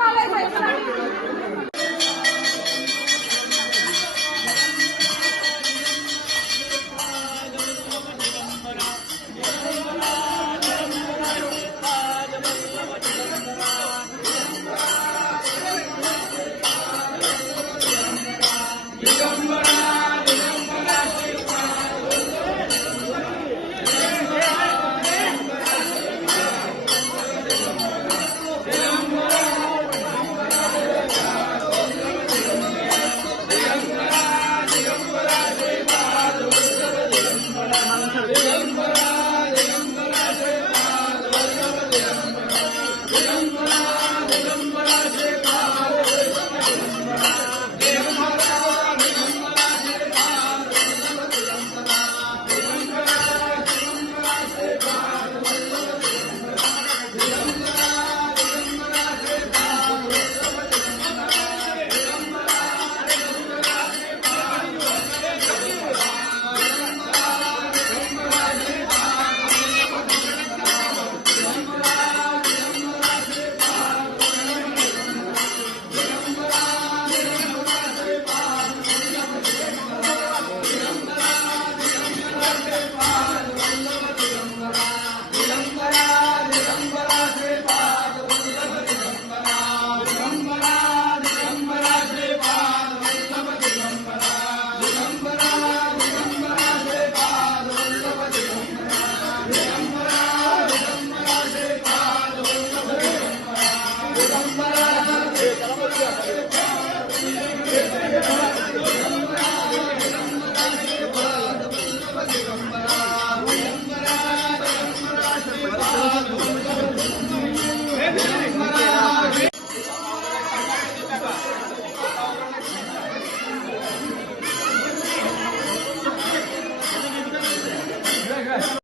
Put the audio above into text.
Pala sa Hallelujah.